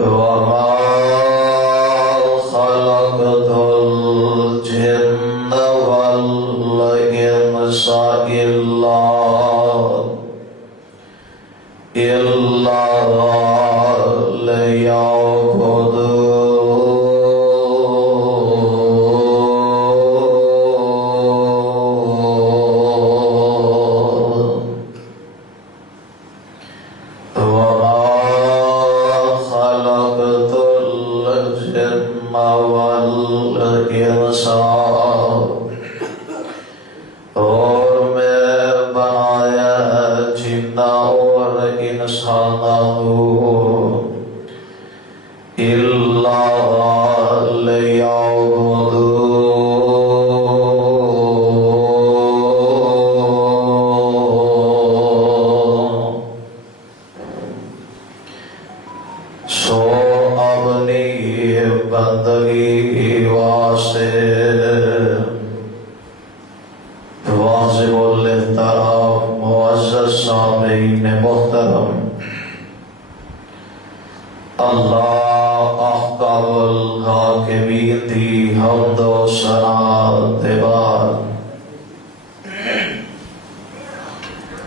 وما خلقت الجن والإنس إلا ليعبدون وما خلقت الجن والإنس اور میں بنایا جن اور انسانوں الا لیعبدون سو اپنی بندگی واسطے واضح الانتراب معزز سامعین محترم، اللہ احکم الحاکمین دی حمد و ثنا دے بعد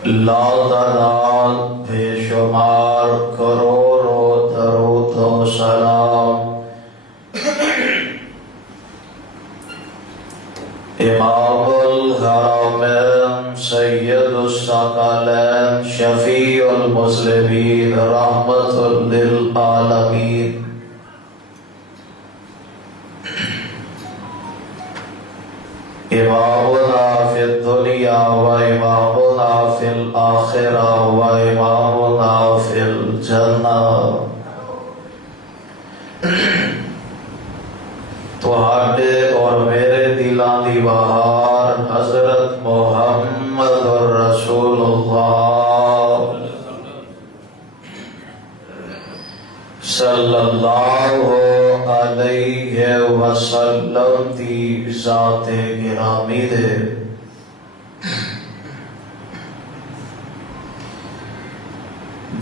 لا تعداد بے شمار کروڑوں درود و سلام امام الحرمین سید الثقلین شفیع المذنبین رحمت للعالمین امامنا فی الدنیا و امامنا فی الآخرہ و امامنا فی الجنہ تہاڈے اور میرے دلاں دی بہار حضرت محمد رسول اللہ صلی اللہ علیہ وسلم دی ذات گرامی دے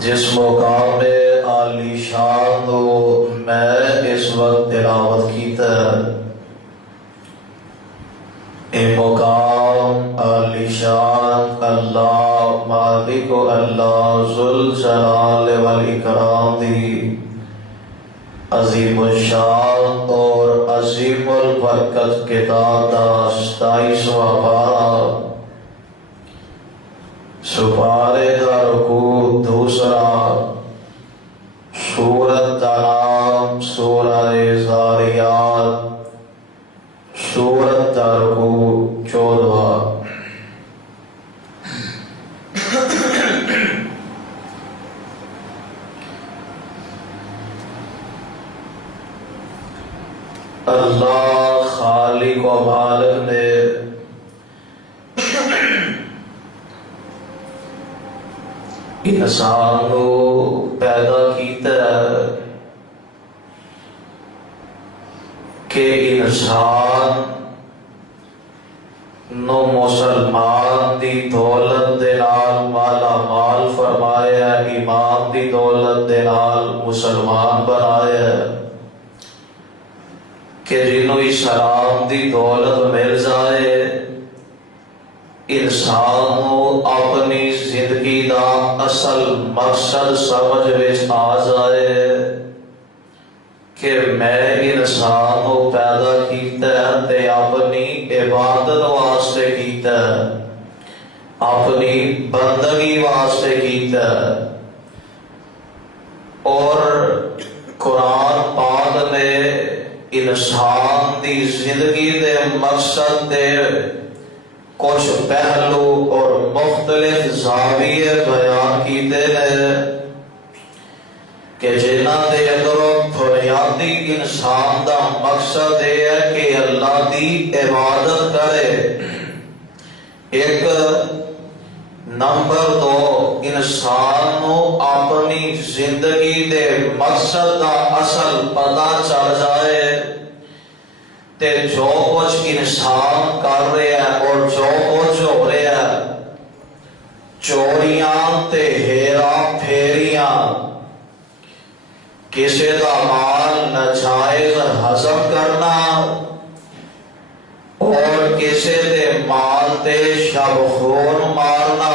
جس مقام عالی شان میں اس وقت تلاوت کیتا ہے، اے مقام عالی شان اللہ مالک و اللہ ذوالجلال والاکرام دی عظیم الشان اور عظیم البرکت کتاب دا 27واں پارہ سپارے دا رکوع دوسرا، سورت دا نام سورہ ذاریات، سورت دا رکوع 14۔ اللہ خالق و مالک نے انسان کو پیدا کیتا ہے کہ انسان نو مسلمان دی دولت دے نال مالا مال فرمایا، ایمان دی دولت دے نال مسلمان بنایا کہ جنہوں اسلام دی دولت مل جائے انسان کو اپنی زندگی دا اصل مقصد سمجھ وچ آ جائے کہ میں انسان کو پیدا کیتا ہے تے اپنی عبادت واسطے کیتا ہے، اپنی بندگی واسطے کیتا ہے۔ اور قرآن پاک میں انسان دی زندگی دے مقصد دے کچھ پہلو اور مختلف زاویے بیان کیتے ہیں کہ جنہ دے اندروں بنیادی انسان دا مقصد یہ ہے کہ اللہ دی عبادت کرے، ایک نمبر 2 انسان کو اپنی زندگی دے مقصد دا اصل پتہ چل جائے تے جو کچھ انسان کر رہے ہیں اور جو کچھ ہو رہے ہیں، چوریاں تے ہیرا پھیریاں، کسی دا مال ناجائز ہضم کرنا اور کسی دے مال تے شب خون مارنا،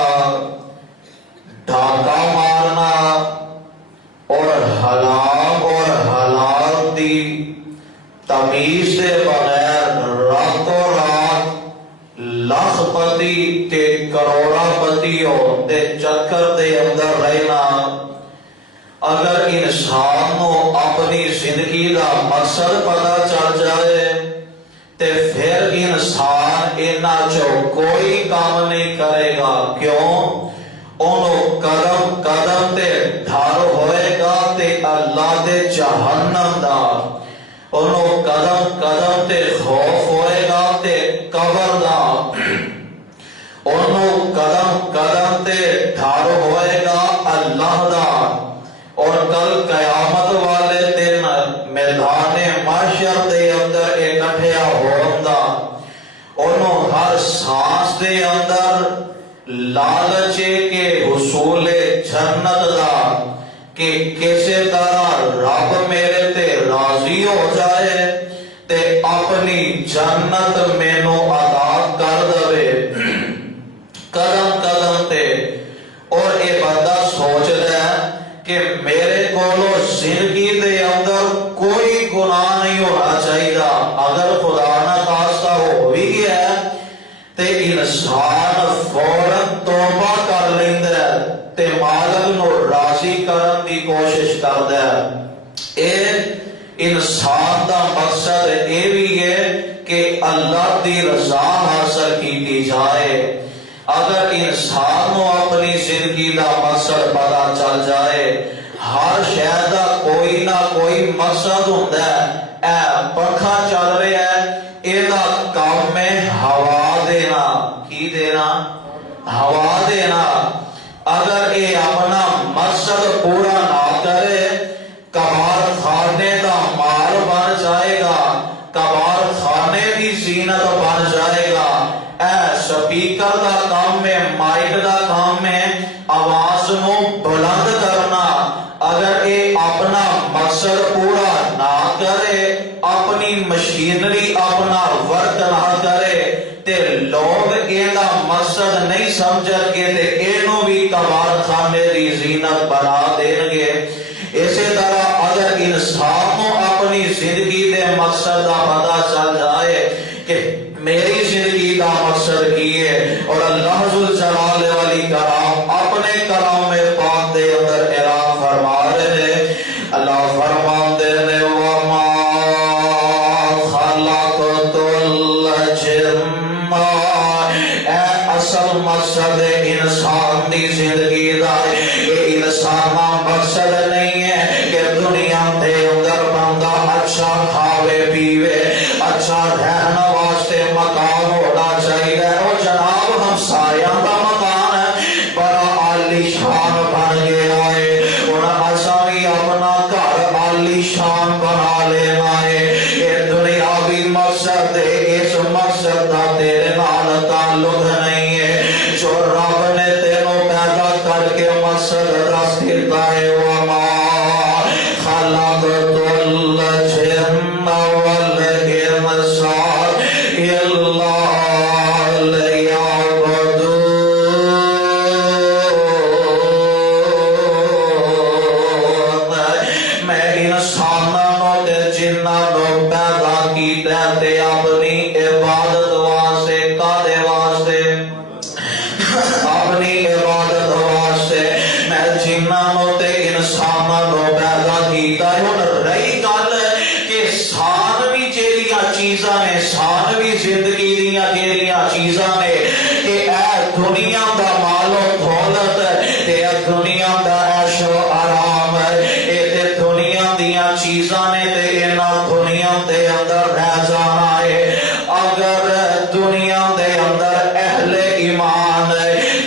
ڈھاکہ مارنا اور حلال اور حلال دی تمیز دے بغیر راتوں رات لاکھ پتی تے کروڑا پتی دے چکر دے اندر رہنا۔ اگر انسان نو اپنی زندگی دا مقصد پتا چل جائے تے پھر انسان انہاں چوں کوئی کام نہیں کرے گا۔ کیوں؟ انہوں قدم قدم تے ڈر ہوئے گا تے اللہ دے جہنم دا، انہوں قدم قدم تے خوف ہوئے گا تے قبر دا، انہوں قدم قدم تے ڈر ہوئے گا اللہ دا، اور کل قیامت والے دن میدان محشر دے اندر اکٹھیا ہوندا، انہوں ہر سانس دے اندر لالچے کے حصول جنت دا کہ کسی طرح رب میرے تے راضی ہو جائے تے اپنی جنت مینو عطا کر دے قدم قدم تے۔ اور یہ بندہ سوچ رہا ہے کہ میرے کولو زندگی دے اندر کوئی گناہ نہیں ہونا چاہیے، اگر خدا نہ خواستہ ہو بھی گیا ہے تے انسان فوراً توبہ کر لیندا ہے تے مالک نو راضی کرن دی کوشش کردا ہے۔ اے انسان دا مقصد یہ بھی ہے کہ اللہ دی رضا حاصل کی جائے۔ اگر انسان کو اپنی زندگی دا مقصد پتا چل جائے، ہر شے دا کوئی نہ کوئی مقصد ہوتا ہے۔ اے پنکھا چل رہا ہے، یہ کام ہے ہوا دینا۔ کی دینا؟ ہوا دینا۔ اگر یہ اپنا مقصد پورا نہ کرے، کبار خانے دا مال بن جائے گا، کبار خانے دی زینت بن جائے گا۔ اے سپیکر دا کام ہے، مائک دا کام ہے آواز نو بلند کرنا۔ اگر یہ اپنا مقصد پورا نہ کرے، اپنی مشینری اپنا ورک نہ کرے تے لوگ یہ مقصد نہیں سمجھ گے تے اینو بھی کبار خانے دی زینت بنا دیں گے۔ اسی طرح اگر انسان کو اپنی زندگی دے مقصد دا پتا چل جائے کہ میری زندگی دا مقصد کی ہے، اور اللہ ذوالجلال والاکرام اپنے کلام پاک دے اندر اعلان فرما رہے ہیں۔ اللہ فرماتے ہیں وَمَا خَلَقْتُ الْجِنَّ، اے اصل مقصد انسان دی زندگی دا یہ انسان کا مقصد نہیں ہے کہ دنیا دے اندر بندہ اچھا کھاوے پیوے، اچھا رہنا واسطے مکان ہونا چاہیے۔ اور جناب ہمسایاں دا مکان ہے بڑا عالی شان بن گیا ہے، اور ایسا بھی اپنا گھر عالی شان بنا لینا ہے۔ یہ دنیاوی مقصد ہے، اس مقصد کا تیرے نال تعلق نہیں ہے۔ جو رب نے تینوں پیدا کر کے مقصد رس دیتا ہے، وَمَا خَلَقْتُ الْجِنَّ وَالْإِنسَ إِلَّا لِيَعْبُدُونِ۔ میں انسانوں تے جنوں پیدا کیتا تے اپنی عبادت واسطے، کادے واسطے؟ اپنی عبادت واسطے میں جنوں تے انسانوں پیدا کیتا ہے۔ ہن رہی گل کہ ثانوی جیڑیاں چیزاں نے، ثانوی زندگی دیاں جیڑیاں چیزاں نے، کہ اے دنیا دا مال و دولت تے اے دنیا دا عیش و آرام ہے، اے تے دنیا دیاں چیزاں نے تے انہاں دنیا دے اندر رہ جانا ہے۔ اگر دنیا دے اندر اہل ایمان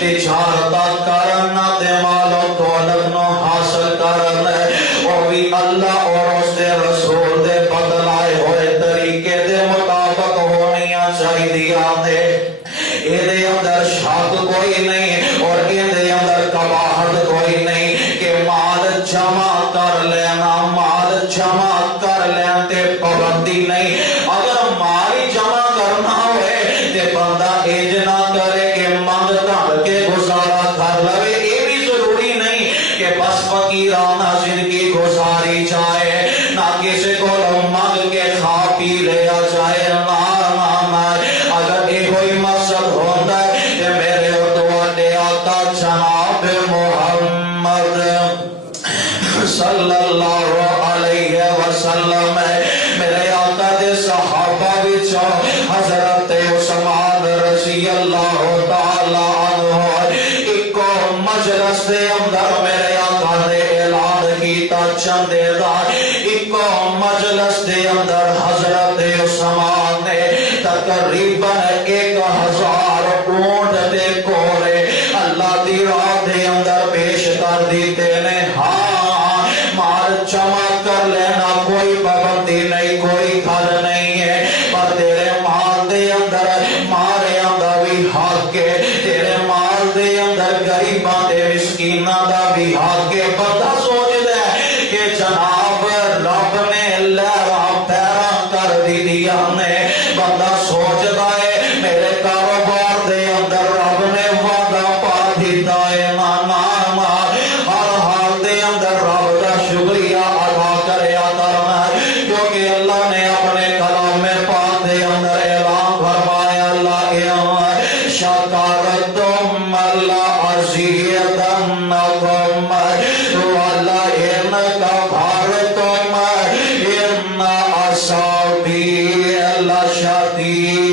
تجارت کرنا تے مال و دولت نو حاصل کرنا، وہ بھی اللہ اور اس دے رسول دے بدلائے ہوئے طریقے دے مطابق ہونی چاہیے۔ یہ اندر شک کوئی نہیں اور یہ اندر قباحت کوئی نہیں کہ مال جمع کر لینا، جمع کر لیتے پابندی نہیں. اگر مال ہی جمع کرنا ہوئے تے بندہ انج نہ کرے کہ منگ تھک کے گزارا کر لے. یہ بھی ضروری نہیں کہ بس فقیرانہ زندگی گزاری جائے, نہ کسی کو منگ کے کھا پی لیا جائے. اگر یہ کوئی مقصد ہوتا ہے کہ میرے اور تواڈے آقا جناب محمد صلی اللہ علیہ وسلم میرے آقا دے صحابہ وچوں حضرت عثمان رضی اللہ تعالی عنہ ایک مجلس دے اندر میرے آقا نے اعلان کیتا چندے دا. ایک مجلس دے اندر حضرت عثمان نے تقریباً 1000 اونٹ دے کوڑے اللہ دی راہ دے اندر پیش کر دیتے نے. ہاں مال جمع کر لینا کوئی پابندی نہیں, کوئی گھر نہیں ہے, پر تیرے مال دے اندر ماریاں دا بھی حق ہے, تیرے مال دے اندر غریباں دے مسکیناں دا بھی حق ہے. بندہ سوچدا ہے کہ جناب رب نے لہراں پیراں کر دیا نے. بندہ سوچدا ہے میرے کاروبار دے اندر رب نے وعدہ پا دیتا ہے. ہر حال دے اندر رب کا شکریہ ادا کریا کرنا, کیونکہ اللہ نے اپنے کلام پاک دے اندر اعلان فرمایا شکرتم لأزیدنکم ولئن کفرتم ان عذابی لشدید.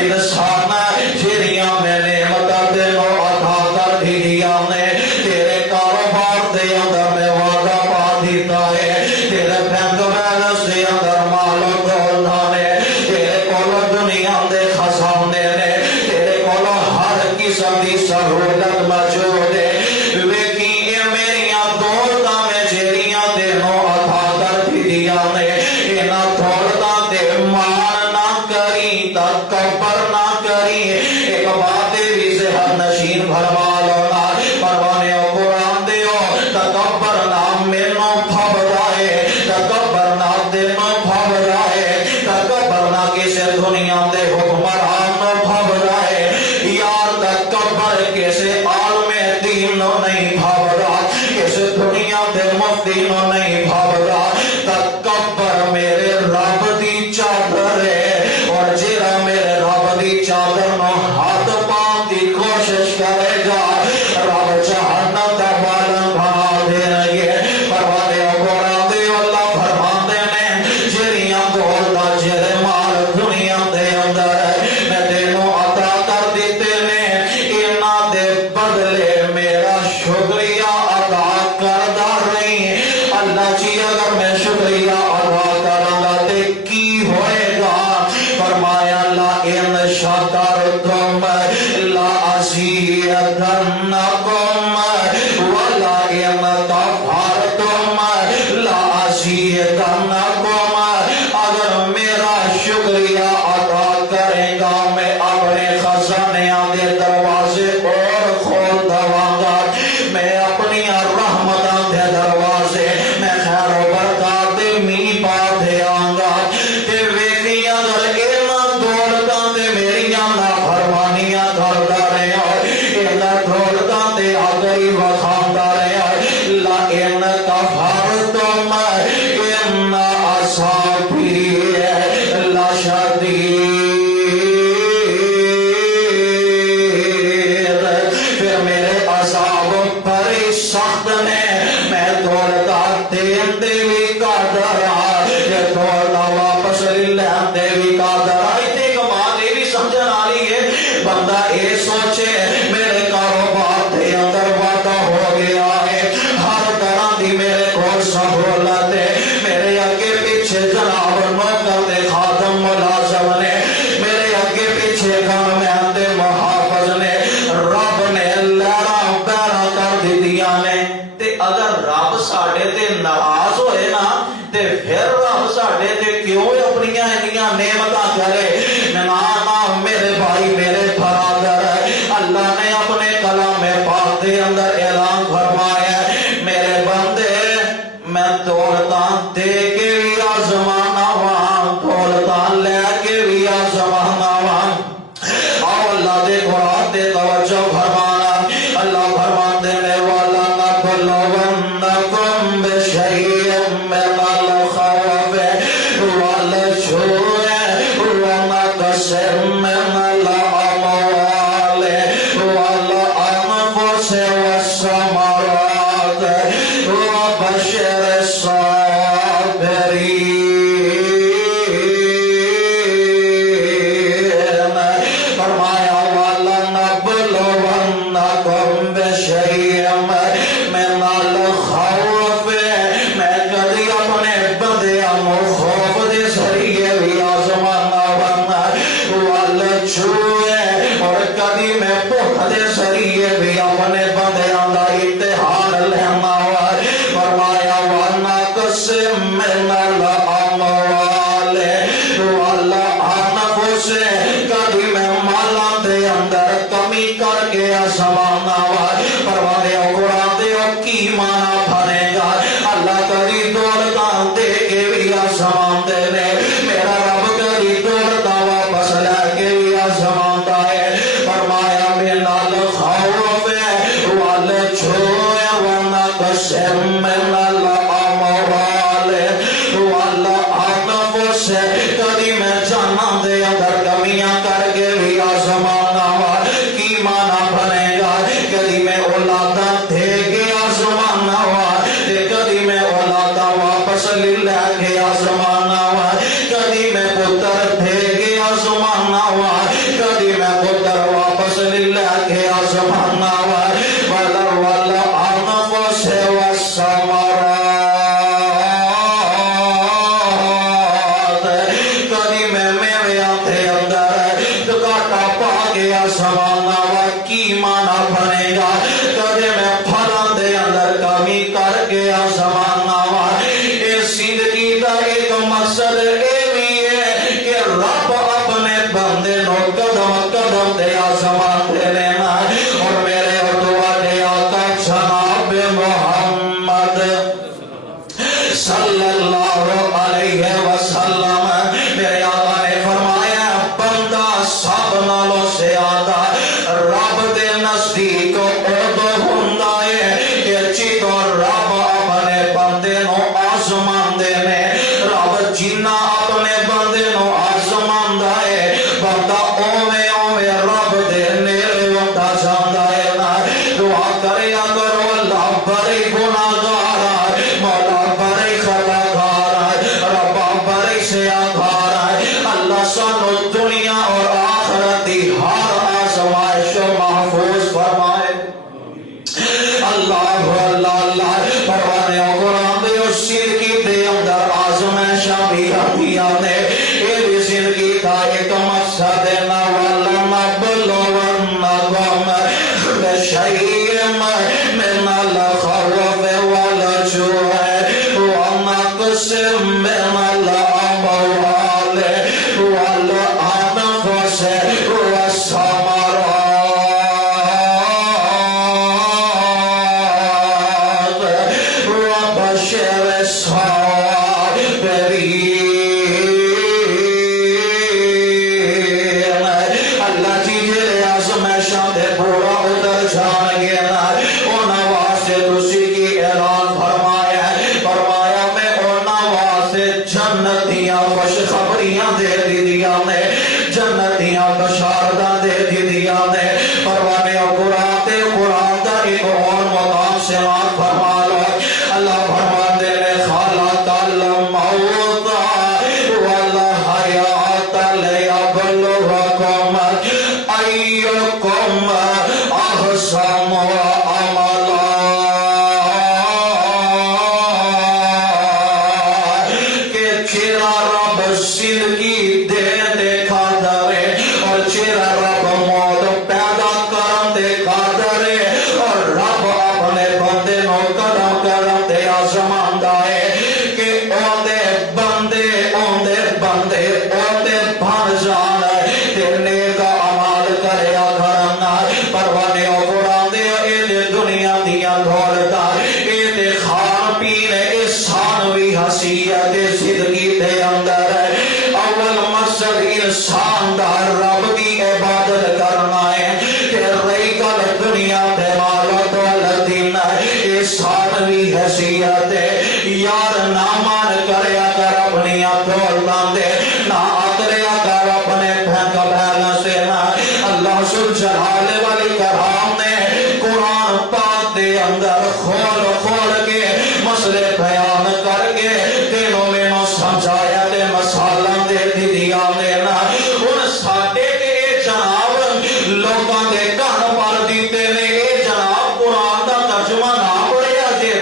انسان جڑیاں میں نعمتاں تینوں عطا کر دیا نے, تیرے کاروبار دے اندر میں وعدہ پا دیتا ہے, تیرے بینک بیلنس دے اندر مال و دولت نے, تیرے کولو دنیا دے خزانے نے, تیرے کولو ہر قسم دی سہولت موجود ہے. ویکھی یہ میریاں دولتاں میں جڑیاں تینوں عطا کر دیا نے, انہاں دولتاں تے مان نہ کری, تکبر نہ کری. ایک بات بھی ذہن نشین فرما لو نا, پروانے قرآن دیو تکبر نہ مینوں بھبرائے, تکبر نہ تینوں بھبرائے, تکبر نہ کسی دنیا دے حکمران نو بھبرائے. یار تکبر کسی عالم دین نو نہیں بھبرا, کسی دنیا دے مفتی نو نہیں بھبرا. تکبر میرے رب دی چادر ہے, اور جیڑا میرے رب دی چادر نو ہاتھ پان دی کوشش کرے گا رب جہنم دا بالن بنا دے گے. پروانے قرآن دے اللہ فرماندے نے جڑیاں دولتاں جڑے مال دنیا دے اندر میں تینوں عطا کر دیتے نے, انہاں دے بدلے میرا شکریہ ادا کردا رہی. اللہ جی اگر میں شکریہ ادا کراں گا تے کی ہوئے گا؟ فرمایا لئن شکرتم لأزیدنکم ولئن کفرتم لأزیدنکم. اگر میرا شکریہ ادا کرے گا میں اپنے خزانیاں دے دروازے اور کھول دواں گا, میں اپنی رحمتاں دے دروازے میں خیر و برکات دے میںہ پا دیاں گا. تے ویکھی اگر انہاں دولتاں تے میریاں نافرمانیاں کردا رہیا, انہاں دولتاں تے اگئی وکھاوندا رہیا, لئن کفرتم ان عذابی لشدید. پھر میرے عذاب بڑے سخت نے, میں دولت دین دے بھی قادر ہاں, یہ دولت واپس لین دے بھی قادر ہاں. اتنے کمال یہ بھی سمجھن والی ہے, بندہ یہ سوچے میرے کاروبار دے اندر وعدہ ہو گیا ہے, ہر طرح دی میرے کو سہولت ہے, میرے اگے پیچھے جناب نوکر دے خادم ملازم نے, میرے اگے پیچھے گن میں دے محافظ نے, رب نے لہراں پیراں کر دیا نے. تے اگر رب ساڈے تے ناراض ہوئے نا تے پھر رب ساڈے تے کیوں اپنی انیاں نعمتاں کرے؟ نہ میرے بھائی میرے برادر, اللہ نے اپنے کلام پاک دے اندر اعلان فرمایا من الاموال والانفس کدی میں جاناں دے اندر کمیاں کر کے بھی آزمانا وا کی مانا بنے گا کدی میں اولاداں دے کے آزمانا وا کدی میں اولاداں واپس لے کے آزمانا وا کدی میں پتر دے کے آزمانا وا کدی میں پتر واپس لے کے آزمانا وا والا انفس والثمرات کدی میں میویاں دے اندر دکاٹا پا کے آزمانا وا کی مانا بنے گا کدی میں پھلاں دے اندر کمی کر کے آزمانا وا اس زندگی دا ایک مقصد اے بھی ہے کہ رب اپنے بندے نو قدم قدم تے آزمان دے لینا اور میرے اور تواڈے آقا جناب محمد صلی اللہ علیہ وسلم میرے آقا نے فرمایا بندہ سب نالوں سے آتا رب دے نزدیک ادو ہوندا ہے کہ جدوں رب اپنے بندے نو آزمان دے نے رب جنہ اپنے بندے نو آزمان دا ہے بندہ اوویں اوویں رب دے نیڑے ہوندا جاندا ہے نا دعا کریا کرو اللہ بڑے گناہگار ہے مولا بڑے خطاکار ہے ربا بڑے سیاہکار ہے اللہ سانو دنیا اور آخرت دی ہر آزمائش محفوظ فرمائے اللہ اللہ پروانے قرآن دے اس زندگی دے اندر آزمائشاں بھی آندیاں نے یہ بھی زندگی دا ایک مقصد ہے نا وَلَنَبْلُوَنَّكُمْ بِشَيْءٍ مِّنَ الْخَوْفِ وَالْجُوعِ وَنَقْصٍ مِّنَ الْأَمْوَالِ وَالْأَنفُسِ وَالثَّمَرَاتِ وَبَشِّرِ الصَّابِرِينَ اللہ جی جلے آزمائشاں دے پورا ادھر جان گیا انہاں واسطے تسی کی اعلان فرمایا میں انہاں واسطے جنتیاں خوشخبریاں دے دیاں نے جنتیاں بشارتاں دے دیاں نے پروانے قرآن دا ایک اور مقام سے آن فرما لو اللہ فرمان دے نے خالق الموت والحیات لیبلوکم ایکم احسن عملا کہ چرا رب زندگی دے دیکھا درے اور چرا رب موت پیدا کرن دیکھا درے اور رب اپنے بندے نو قدم قدم تے آزمان دائے کہ اوندے بندے بن جان تے نیکا عمال کریا کرنا پروانے قرآن دے اے دنیا دیا دولتا اے خان پین انسانوی حیثیت زندگی دے اندر اول مقصد انسان دا رب دی عبادت کرنا ہے کہ رہی گل دنیا دے مال و دولت دی انسانوی حیثیت یار نہ مان کریا کر اپنی دولتاں دے نہ اتریا کر اپنے بینک بیلنس سے نہ اللہ ذوالجلال والاکرام نے قرآن پاک دے اندر کھول کے مسئلے بیان کر کے دنوں میں نو سمجھایا دے مسالہ دے دیا نے نا ان ساٹے کے جناب لوگاں دے کان پر دیتے نے اے جناب قرآن دا ترجمہ نہ پڑھیا جے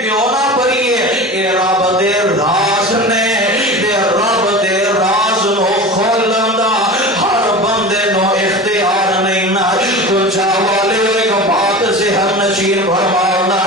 کیوں نہ پڑھیے اے رب دے راز نے رب دے راز نو کھولن دا ہر بندے نو اختیار نہیں نا تو چاوالے ایک بات ذہن نشین فرماؤنا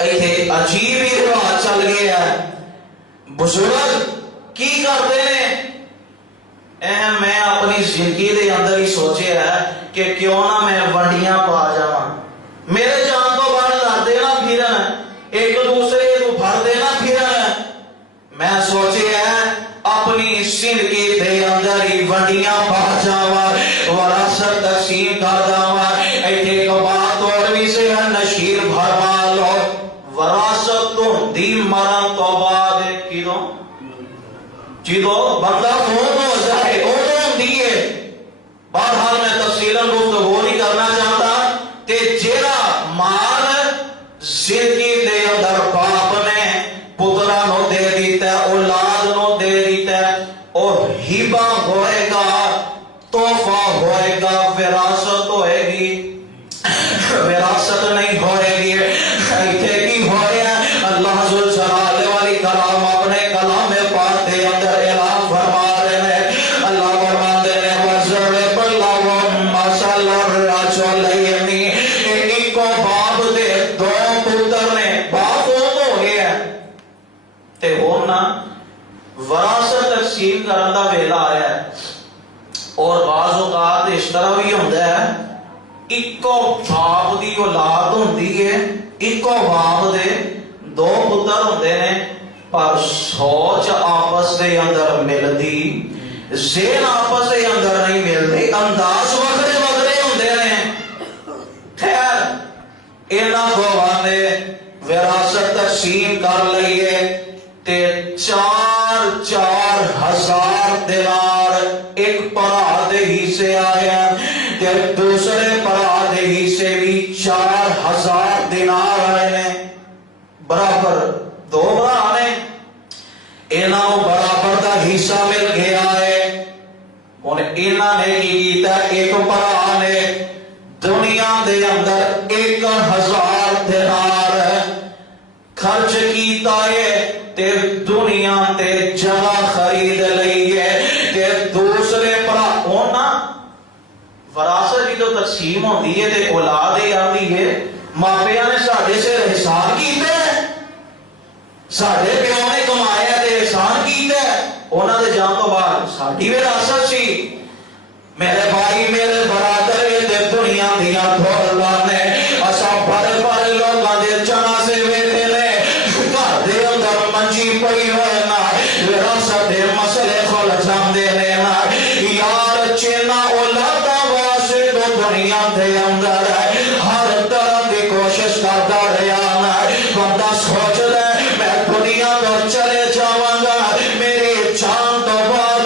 ایتھے عجیب ہی رواج چل گیا ہے. بزرگ کی کرتے ہیں؟ میں اپنی زندگی دے اندر ہی سوچے ہے کہ کیوں نہ میں ونڈیاں پا جاواں. میرے جان تو بعد لڑتے نہ پھرن، ایک دوسرے کو پھڑ دینا پھرن. میں سوچے ہے اپنی زندگی دے اندر ہی ونڈیاں پا جاواں، وراثت تقسیم کر جاواں. ایتھے ایک بات اور بھی سے ہے نشیر بھروا لو. وراثت تو دی مرن تو بعد کیوں جدو بندہ فوت ہو جائے ادو دیے. بہرحال میں تفصیلاً گفتگو نہیں کرنا چاہتا. تے جیڑا مال زندگی دے اندر باپ نے پترا نو دے دیتا ہے، اولاد نو دے دیتا ہے، اور ہبہ ہوئے گا، تحفہ ہوئے گا، وراثت ہوئے گی. وراثت نہیں ہوئے گی. ایتھے کی ہوئے ہیں اللہ ذو جلال والی کلام اپنے کلام پاک دے اندر اعلان فرما رہے ہیں. اللہ فرما دے رہے وَضْرِبْ لَهُم مَثَلَ الرَّجُلَيْنِ. ایک کو باپ دے دو پتر نے، باپ ہو گیا تے ہونا وراثت تقسیم کرن دا ویلا آیا ہے. اور بعض اوقات اس طرح بھی ہوتا ہے ایکو باپ دی اولاد ہوندی ہے، ایکو باپ دے دو پتر ہوندے نے، پر سوچ آپس دے اندر ملدی، ذہن آپس دے اندر نہیں ملدی، انداز وکھرے وکھرے ہوندے نے. خیر انہاں دوواں نے وراثت تقسیم کر لئیے تے 4,000 دینار ایک بھرا دے حصے آیا تے دوسرے بھرا دے حصے بھی 4,000 دینار آئے ہیں. برابر دو بھرا نے، انہاں برابر دا حصہ مل گیا ہے. ہن انہاں نے کی کیتا؟ ایک بھرا نے دنیا دے اندر 1,000 دینار خرچ کیتا ہے تے دنیا تے جگہ خرید لئی ہے. تے دوسرے بھرا ہونا وراثت بھی تو تقسیم ہوتی ہے تے اولاد ہی آتی ہے. ماپیاں نے ساڈے سے احسان کیتے ہیں، ساڈے پیو نے کمایا تے احسان کیتا ہے. انہاں دے جان تو بعد ساڈی وراثت سی. میرے بھائی میرے برادر یہ تے دنیا دیاں دھولاں نے اساں بڑے بڑے لوگاں دے چنا سے ویکھے نے گھر دے اندر منجی پئی ہوئے نا وراثت دے مسئلے کھل جاندے نے نا. یار چینا اولاداں واسطے تو دنیا دے اندر ہر طرح دی کوشش کرتا رہیا نا. بندہ سوچ لے میں دنیا تو چلے جاواں گا، میری جان تو بعد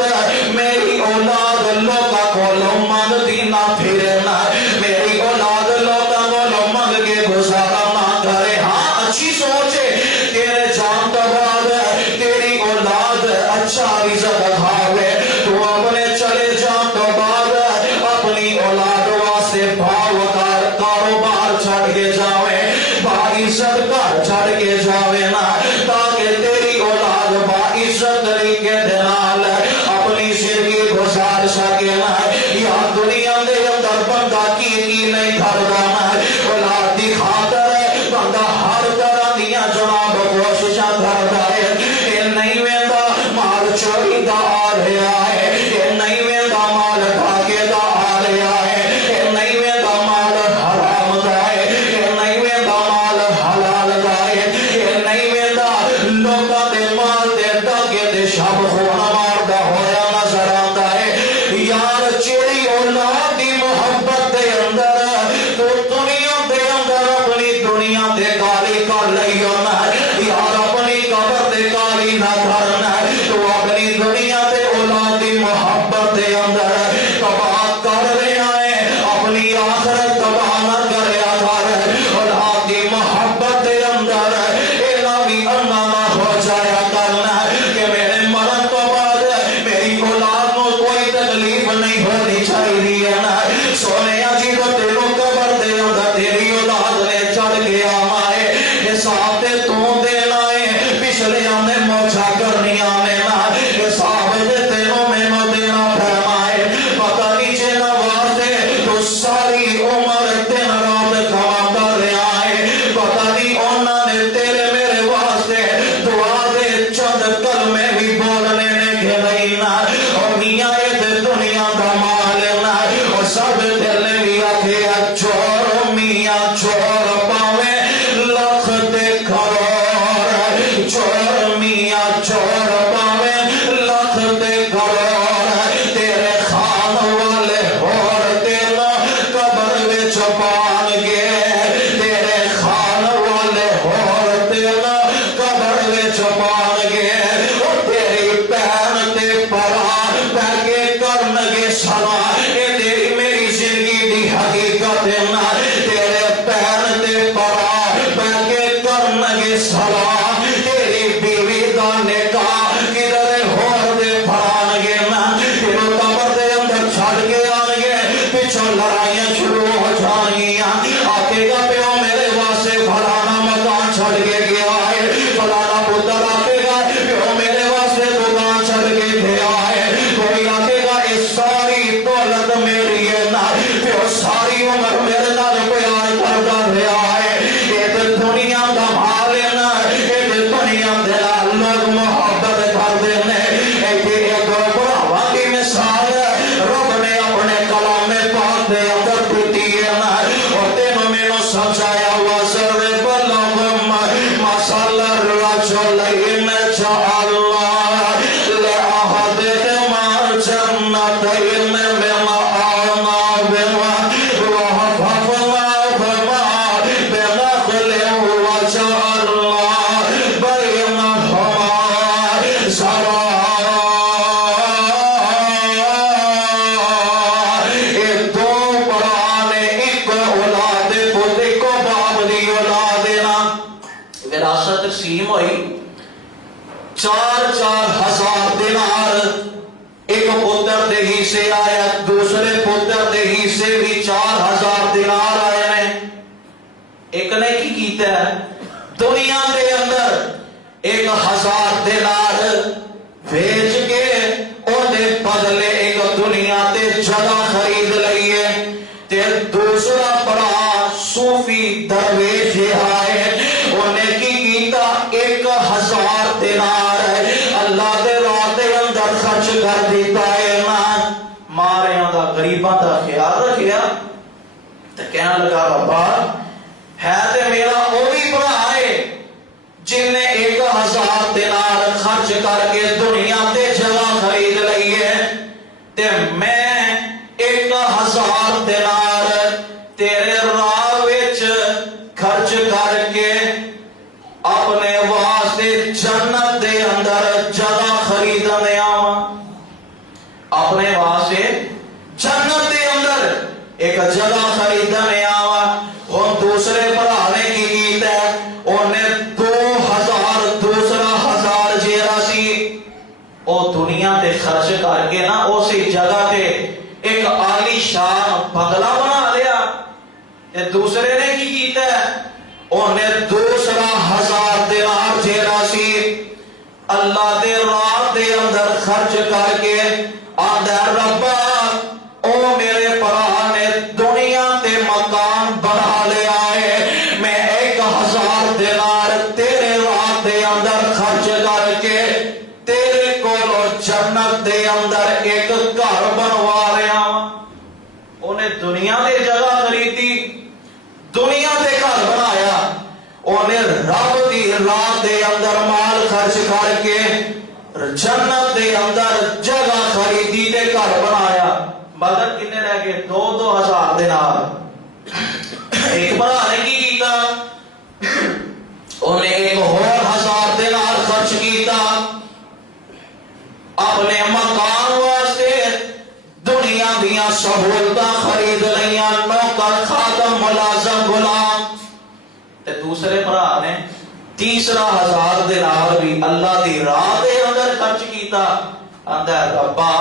میری اولاد لوگاں کولوں منگدی نہ پھرے نا، میری اولاد لوگاں کولوں منگ کے گزارا نہ کرے. ہاں اچھی سوچ ہے تیرے جان تو بعد تیری اولاد اچھا رزق کھاوے، تو اپنے چلے جان تو بعد اپنی اولاد واسطے بھاوکار کاروبار چھڑ کے جاوے، باعزت گھر چھڑ کے جاوے نا، تاکہ تیری اولاد باعزت طریقے دے نال اپنی زندگی گزار سکے نا. یا دنیا دے اندر بندہ کی نہیں کردا نا، اولاد دی خاطر بندہ ہر طرح دیاں جناب کوششاں کردا ہے. اے نہیں ویندا مال چوری دا آ رہا ہے، اے نہیں ویندا مال ڈاکے دا آ رہا ہے، اے نہیں ویندا مال حرام دا ہے، اے نہیں ویندا مال حلال دا ہے، اے نہیں ویندا لوکاں دے مال دے ڈاکے دے شب خون ماردا ہویا نظر آندا ہے. یار چیری اولاد دی محبت دے اندر تو دنیا دے اندر اپنی دنیا دے کالی کر لئیو نا. یار اپنی قبر دے کالی نہ کرنا، تو اپنی دنیا دے اولاد دی محبت دے اندر تباہ کر رہا ہے، اپنی آخرت تباہ نہ کریا کر. اولاد دی محبت دے اندر اینا بھی انا نہ ہو جایا کرنا کہ میرے مرن تو بعد میری اولاد نو کوئی تکلیف نہیں ہونی چاہیے نا. سونے جی تو تینوں قبر دے اندر تیری اولاد نے چڑھ کے آمائے حساب تے تو دینا ہے، پچھلے آنے موچا کرنی آنے نا حساب دے تینوں میں نو دینا فرمائے. پتہ نہیں چینا واسطے تو ساری عمر دن رات کام کر رہا ہے، پتہ نہیں انہوں نے दिन तेरे पैर ते परा बैके करनगे सलाह तेरी बीवी दा निकाह किधरे होर दे फड़ानगे ना तेरे कबर दे अंदर छड़ के आनगे पिछों लड़ाइयां शुरू हो जाएंगियां आकेगा प्यो मेरे वास्ते फलाना मकान छड़ के गया है फलाना पुत्र आकेगा प्यो मेरे वास्ते दुकान छड़ के गया है कोई आकेगा इस सारी दौलत मेरी है ना प्यो सारी उम्र मेरे नाल प्यार करता रहा है ये तो दुनिया का माल है ना ये तो दुनिया दे लोग मोहब्बत करते हैं ऐसे एक भरावा की मिसाल रब ने अपने कलाम पाक दे अंदर दी है ना और तेनों मैंने समझाया वसर बलम मसल रजुलैन जअल्लाह लिअहदिहिमा जन्नतैन मिन अअनाबिन वहफफ़नाहुमा बिनख़लिन वजअलना बैनहुमा ज़रआ ये दो पुराने एक औलाद पुत्र को बाप दी औलाद ना विरासत तकसीम हुई 4-4 हजार दिनार एक पुत्र दे हिस्से आया दूसरे पुत्र दे हिस्से भी 4,000 दिनार आए ने एक ने की कीता है दुनिया के अंदर 1,000 दिनार बेच के ओदे बदले एक दुनिया ते जगह खरीद लईए ते दूसरा बड़ा सूफी दरवेश है उन्हें की कीता 1,000 दिनार अल्लाह दे राह दे अंदर खर्च कर दिता है ना मारियां दा गरीबां दा ख्याल रखिया ते कहने लगा बाबा है ते मेरा वो भी भरा है जिन्हें 1,000 दिनार खर्च करके दुनिया ते जगह खरीद ली है ते मैं 1,000 दिनार तेरे राह विच खर्च करके अपने वास्ते जन्नत दे अंदर जगह खरीदने आवा अपने वास्ते जन्नत दे अंदर एक जगह खरीदने आवा और दूसरे भरा ने की कीता उन्हें 2,000 दूसरा 1,000 जेरा सी ओ दुनिया ते खर्च करके ना उसी जगह पे एक आलीशान बंगला बना लिया ते दूसरे ने की कीता उन्हें दूसरा 1,000 दिनार जेरा सी अल्लाह दे राह दे अंदर खर्च करके आंदा रब्बा ओ मेरे भरा ने दुनिया ते मकान बना लिया है मैं 1,000 दिनार तेरे राह दे अंदर खर्च करके तेरे कोलों जन्नत दे अंदर एक घर बनवा लिया उन्हें दुनिया दे जगह खरीदी दुनिया दे घर बनाया उन्हें रब दी राह दे अंदर माल खर्च करके जन्नत दे अंदर जगह खरीदी ते घर बनाया मदद कितने रह गए 2,000 दिनार एक भरा ने की कीता उन्हें एक और 1,000 दिनार खर्च किया अपने मकान वास्ते दुनिया दियां सहूलतां खरीद लिया नौकर खादम मुलाजम गुलाम ते दूसरे भरा ने तीसरा 1,000 दिनार भी अल्लाह दी राह दे अंदर खर्च किया आंदा रब्बा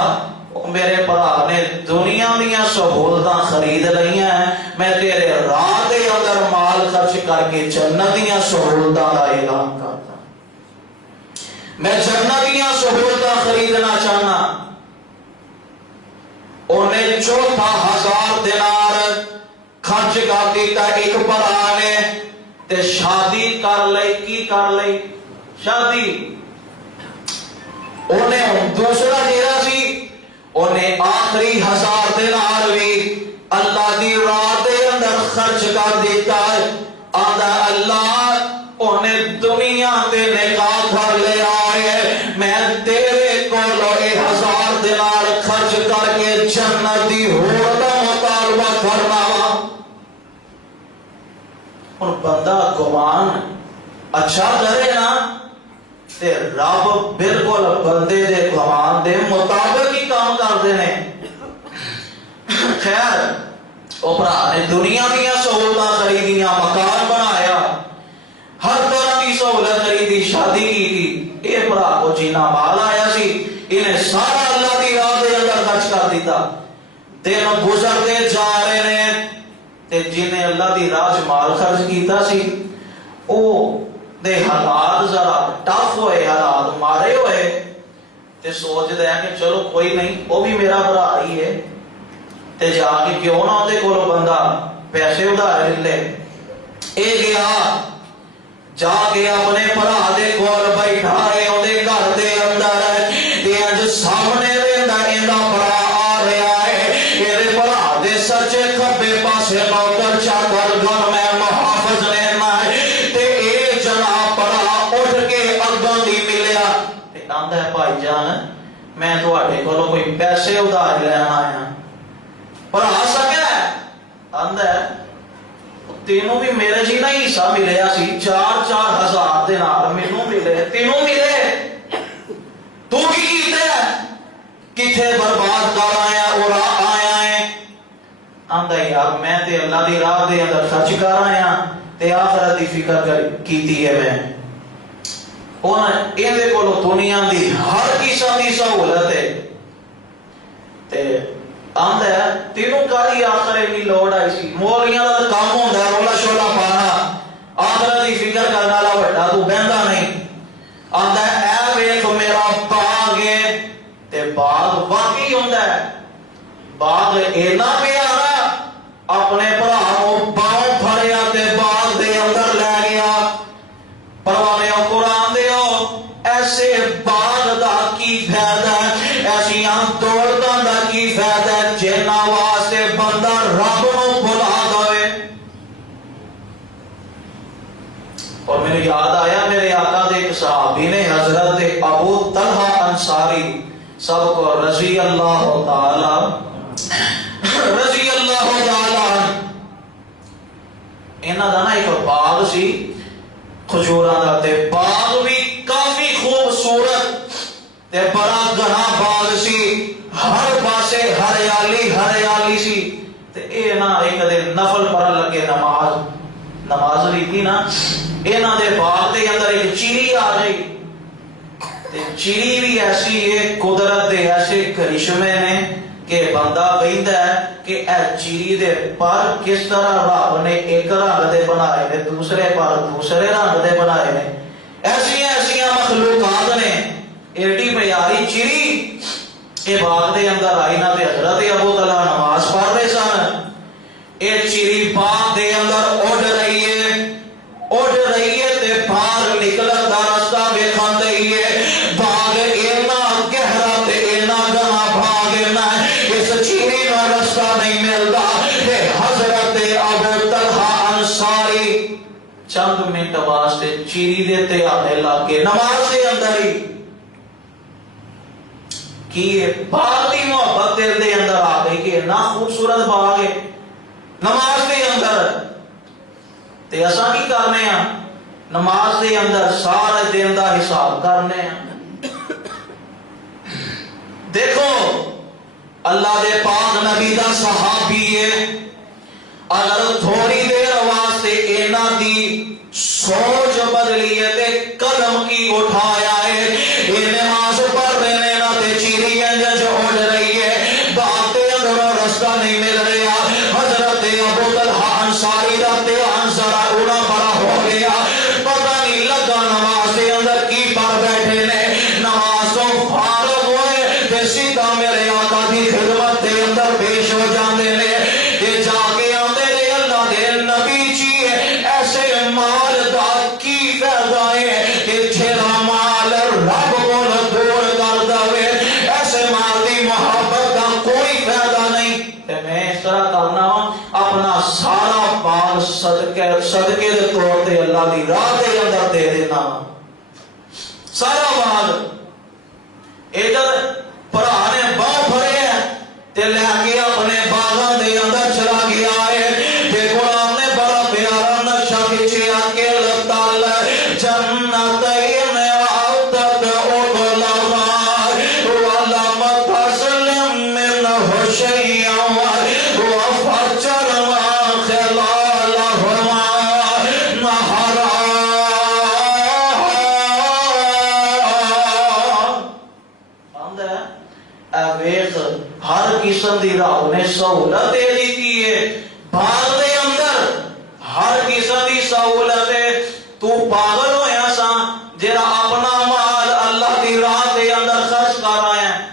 मेरे भरा ने दुनिया दियां सहूलतां खरीद लिया मैं तेरे राह दे अंदर माल खर्च करके जन्नत दियां सहूलतां दा ऐलान करता मैं जन्नत दियां सहूलतां खरीदना चाहना उन्हें चौथा 1,000 दिनार खर्च कर दिता एक भरा ने ते शादी कर ली की कर ली शादी उन्हें दूसरा जेरा सी उन्हें आखिरी 1,000 दिनार भी अल्लाह दी राह दे अंदर खर्च कर दिता आंदा अल्लाह उन्हें दुनिया ते निकाह कर लिया है मैं तेरे कोलों 1,000 दिनार खर्च करके जन्नत दी होर दा मुतालबा करना और बंदा गुमान अच्छा करे ना ते रब बिल्कुल बंदे दे गुमान दे मुताबिक ही काम करते हैं खैर وہ بھرا نے دنیا دیا سہولت خریدیاں، مکان بنایا، ہر طرح کی سہولت خریدی، شادی کی تھی، یہ بھرا کو جینا مال آیا سی، انہیں سارا اللہ دی راہ دے اندر خرچ کر دیتا۔ دن گزرتے جا رہے ہیں تے جنہیں اللہ دی راہ مال خرچ کیتا سی او دے حالات ذرا ٹف ہوئے، حالات مارے ہوئے، تے سوچ دے کہ چلو کوئی نہیں، وہ بھی میرا بھرا ہی ہے، تے جا کے کیوں نہ اندے کولو بندہ پیسے ادھار لے۔ اے گیا جا کے اپنے بھرا دے کول بیٹھا ہے، اندے گھر دے اندر تے اج سامنے رہندا ایندا بھرا آ رہا ہے، میرے بھرا دے سچے کھبے پاسے نوکر چاکر گھر میں محافظ رہنا ہے، تے اے جناب بھرا اٹھ کے اگوں دی ملیا تے آندا ہے بھائی جان میں تواڈے کولوں کوئی پیسے ادھار لینا آیا۔ بھرا سکیا آندا ہے تینوں بھی میرے جی نہیں حصہ ملیا سی، 4-4 ہزار دینار مینوں ملے، تینوں ملے، تو کی کیتے کتھے برباد کر آیا اور آیا ہے؟ آندا یار میں تے اللہ دی راہ دے اندر خرچ کر آیا تے آخرت دی فکر کیتی ہے میں۔ ہن ایندے کولوں دنیا دی ہر قسم دی سہولت ہے تے آندا ہے تینوں کاری آخرت دی لوڑ آئی سی، مولیاں دا کام ہوندا ہے رولا شولا پانا، آخرت دی فکر کرن والا وڈا تو بہندا نہیں۔ آندا ہے اے ویکھ میرا باغ ہے، تے باغ واقعی ہوندا ہے، باغ اینا پیارا، اپنے بھرا نوں باہوں پھڑیا تے باغ دے اندر لے گیا۔ پروانیو قرآن دیو ایسے باغ دا کی فائدہ ہے، ایسیاں دولتاں دا کی فائدہ ہے جنہاں واسطے بندہ رب نوں بھلا دے۔ اور میرے یاد آیا میرے آقا دے ایک صحابی نے حضرت ابو طلحہ انصاری سب کو رضی اللہ تعالی انہاں دا نا ایک باغ سی کھجوراں دا، تے باغ بھی کافی خوبصورت تے بڑا گھنا باغ سی، ہر پاسے ہریالی ہریالی سی، تے اے نا ایک دن نفل پڑھن لگے، نماز لیتی نا، انہاں دے باغ دے اندر ایک چیری آ گئی، تے چیری بھی ایسی ہے قدرت دے ایسے کرشمے نے کہ بندہ کہندا ہے کہ اے چیری دے پر کس طرح رب نے ایک رنگ دے بنائے نے، دوسرے پر دوسرے رنگ دے بنائے نے، ایسیاں مخلوقات نے، ایڈی پیاری چیری اے باغ دے اندر آئی نا، تے حضرت ابو طلحہ نماز پڑھ رہے سن، اے چیری باغ دے اندر اڑ رہی ہے تے باہر نکلن دا رستہ ویکھن دئی ہے، باغ اینا گہرا تے اینا گہرا باغ اینا اس چیری نوں رستہ نہیں ملدا، تے حضرت ابو طلحہ انصاری چند منٹ واسطے چیری دے تے آنے لگ گئے نماز دے اندر ہی، کہ باغ دی محبت دل دے اندر آ گئی کہ نا خوبصورت باغ ہے نماز دے اندر، تے اساں کی کرنے ہیں نماز دے اندر سارے دن دا حساب کرنے ہیں۔ دیکھو اللہ دے پاک نبی دا صحابی ہے، اگر تھوڑی دیر واسطے اینا دی سوچ بدلی ہے تے قدم کی اٹھایا ہے، یہ نماز پڑھ رہے ہیں نا تے چیری جو اڑ رہی ہے، باغ دے اندر رستہ نہیں مل رہا، حضرت ابو طلحہ انصاری دا دھیان ذرا اڑا بڑا ہو گیا، پتہ نہیں لگا نماز دے اندر کی پڑھ بیٹھے نے، نماز تو فارغ ہوئے تے سیدھا میرے آقا دی خدمت دے اندر پیش ہو جاندے نے، تے جا کے آندے نے اللہ دے نبی جی ایسے مال دا کی فائدہ ہے کہ جھیڑا مال رب کو دور کر دے، ایسے مال دی محبت دا کوئی فائدہ نہیں، تے میں اس طرح کرنا اپنا سارا باغ صدقے دے طور تے اللہ دی راہ دے اندر دے دینا، سارا باغ ادھر بھرا نے باہ بھرے ہیں تے لے کے اپنے باغاں دے اندر چلا گیا ہے، تے قرآن نے بڑا پیارا نقشہ کھچیا کہ لطال جنتین آتت اکلہا ولم تظلم منہ شیئا وفجرنا قسم دی رب نے سہولت دے دی ہے بھال دے اندر ہر قسم دی سہولت ہے تو پاگل ہویا سا جیڑا اپنا مال اللہ دی راہ دے اندر خرچ کر آیا ہے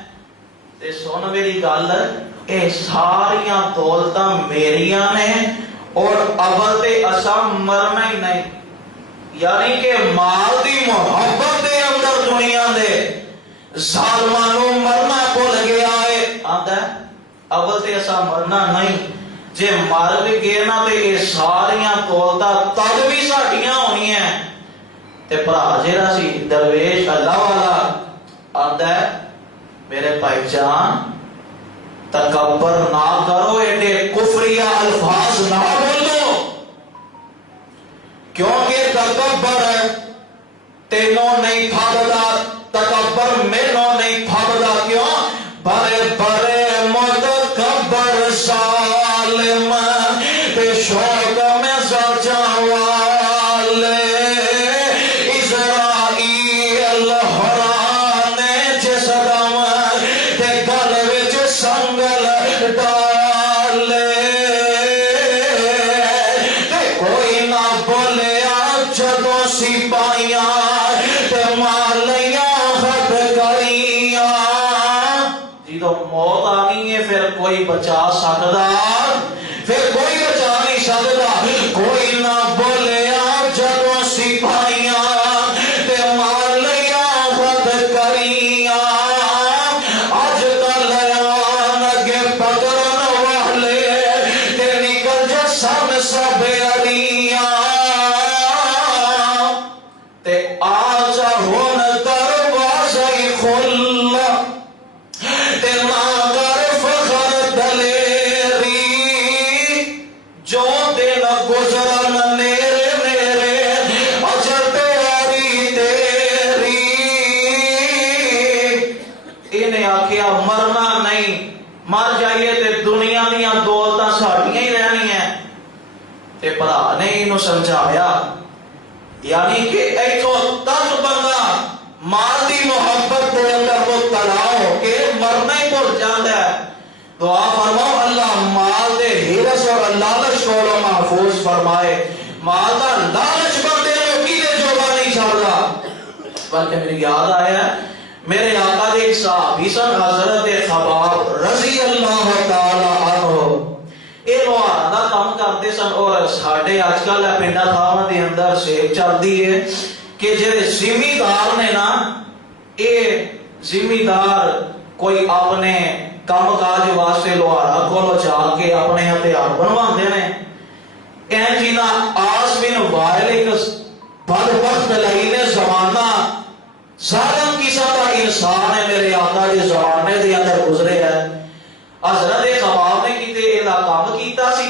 تے سن میری گل اے ساریاں دولتاں میریاں نے اور اول تے اسا مرنا ہی نہیں یعنی کہ مال دی محبت دے اندر دنیا دے ظالمانوں مرنا بھول گیا ہے آندا ہے اول تے اسا مرنا نہیں جے مر بھی گئے نا تے یہ ساریاں دولتاں تد بھی ساڈیاں ہونیاں تے بھرا جیڑا سی درویش اللہ والا آندا ہے میرے بھائی جان تکبر نہ کرو ایڈے کفریہ الفاظ نہ بولو کیونکہ تکبر تینوں نہیں پھاڑدا تکبر مینوں نہیں پھاڑدا کیوں بڑے بڑے متکبر ظالم تے شوق میں سجا والے اسرائیل ہرانے جس دم تے گل وچ سنگل ڈالے تے کوئی نہ بولیا جدوں سپاہیاں تے مالیاں ہٹ گئیاں جدوں موت آنی ہے پھر کوئی بچا سکدا پھر کوئی بچا نہیں سکدا کوئی نہ بولیا جدوں سپاہیاں تے مالیاں ہٹ گئیاں اج کل آن اگے پکڑن والے تے نکل جا سن سب اڑیاں تے آ جا ہن دروازہ کھل تے نہ کر فخر دلیری جو دن گزرن نیرے نیرے اجر تیاری تیری انہیں آکھیا مرنا نہیں مر جائیے تے دنیا دیاں دولتاں ساڈیاں ہی رہنی ہیں تے بھرا نے انہوں سمجھایا یعنی کہ ایتھوں تک بندہ مال دی محبت دے اندر مبتلا ہو کے مرنا ہی بھول جاندا ہے دعا فرماؤ اللہ مال دے ہرس اور لالچ کو محفوظ فرمائے مال دا لالچ بندے نوں کیدے جوگا نہیں چھڑدا بلکہ میری یاد آیا میرے آقا دے ایک صحابی سن حضرت خباب رضی اللہ تعالی عنہ یہ لوہاراں دا کام کرتے سن اور ساڈے اج کل پنڈاں تھاواں دے اندر سیل چلدی ہے کہ جڑے زمیندار نے نا یہ زمیندار کوئی اپنے کام کاج واسطے لوہارا کولو جا کے اپنے ہتھیار بنواندے نے این جینا آس بن وائل ایک بدبخت لعین زمانہ ظالم قسم کا انسان ہے میرے آقا دے زمانے دے اندر گزرے ہے حضرت خباب نے کیتے اے دا کام کیتا سی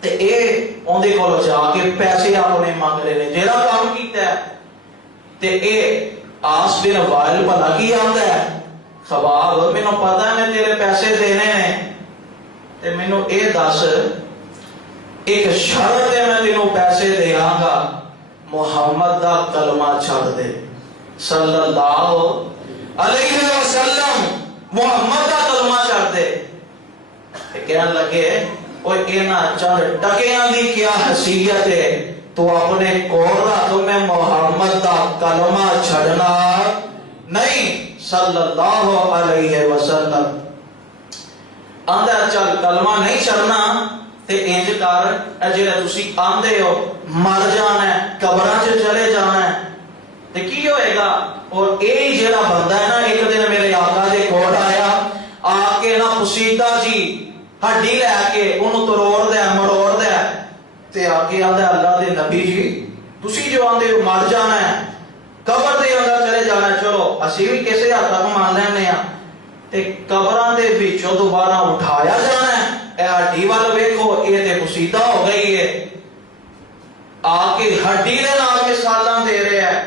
تے اے اون دے کولو جا کے پیسے اپنے مانگ رہے نے جیڑا کام کیتا ہے تے اے آس بن وائل بھلا کی آندا ہے خباب مینوں پتہ ہے میں تیرے پیسے دینے نے تے مینوں اے دس ایک شرط ہے میں تینوں پیسے دیاں گا محمد دا کلمہ چھڈ دے صلی اللہ علیہ وسلم محمد دا کلمہ چھڈ دے کہنے لگے اوے اینا چند ٹکیاں دی کیا حیثیت ہے تو اپنے کورا تمہیں محمد دا کلمہ چھڑنا نہیں صلی اللہ علیہ وسلم اندر چل کلمہ نہیں چھڑنا تے انج کر جڑا تسی آندے ہو مر جانا ہے قبراں چ چلے جانا ہے تے کی ہوئے گا اور اے جڑا بندہ ہے نا ایک دن میرے آقا دے کول آیا آ کے نا پسیدہ جی ہڈی لے کے انہوں تروڑ دے مروڑ دے تے آگے آدھے اللہ دے نبی جی تسی جو آندے مر جانا ہے قبر دے اندر چلے جانا ہے چلو اسی بھی کسے حد تک مان لینے ہیں تے قبراں دے وچوں دوبارہ اٹھایا جانا ہے اے ہڈی وال ویکھو اے تے پسیدہ ہو گئی ہے آ کے ہڈی دے نال مثالاں دے رہے ہیں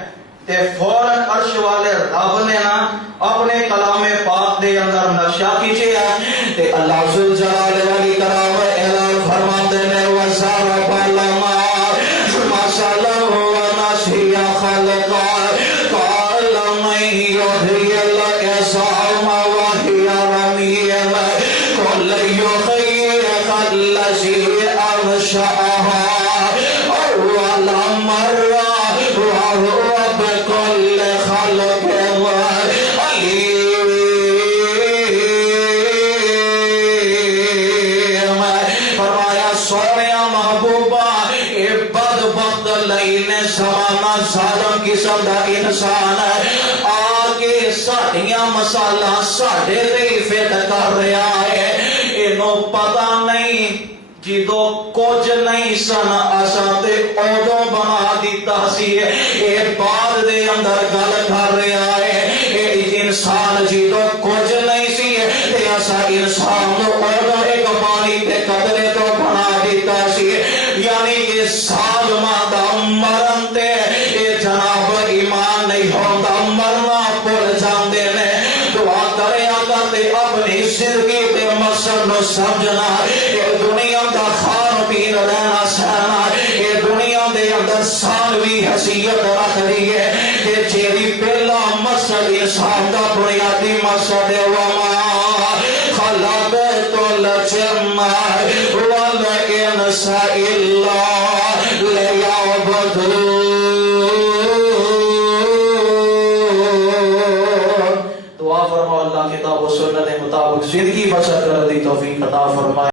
تے فوراً عرش والے رب نے نا اپنے کلام پاک دے اندر نقشہ کھینچے ہے تے اللہ ذل جلال والی کرام اعلان فرماندے نے وزار بالما مسئلہ ہوا نشیا خلقا قال من یحیی العظام وہی رمیم انشأها اول مرة وهو بكل خلق عليم. فرمایا سونے محبوبہ اے بدبخت لئین زمانہ ظالم قسم دا انسان آگے ساڑیاں مسالہ ساڑے دے فیت کر رہا ہے. انہوں پتہ نہیں جدو کچھ نہیں سن اساں تے اودوں بنا دیتا سی. اے بعد دے اندر گل کر رہا ہے. اے انسان جدو کچھ نہیں سی تے اساں انسان نو اودوں ایک پانی تے قدرے تو بنا دیتا سی. یعنی یہ ظالماں دا مرن تے اے جناب ایمان نہیں ہوندا مرنا بھول جاندے نے. دعا کرے آقا تے اپنی زندگی تے مقصد نو سمجھنا. اے دنیا دا خان پین رہنا سہنا اے دنیا دے اندر ثانوی حیثیت رکھ رہی ہے کہ جیڑی پہلا مقصد انسان دا بنیادی مقصد ہے وما خلقت الجن والانس الا ليعبدون. دعا فرماؤ اللہ کتاب و سنت مطابق زندگی بسر کر دی توفیق عطا فرمائے.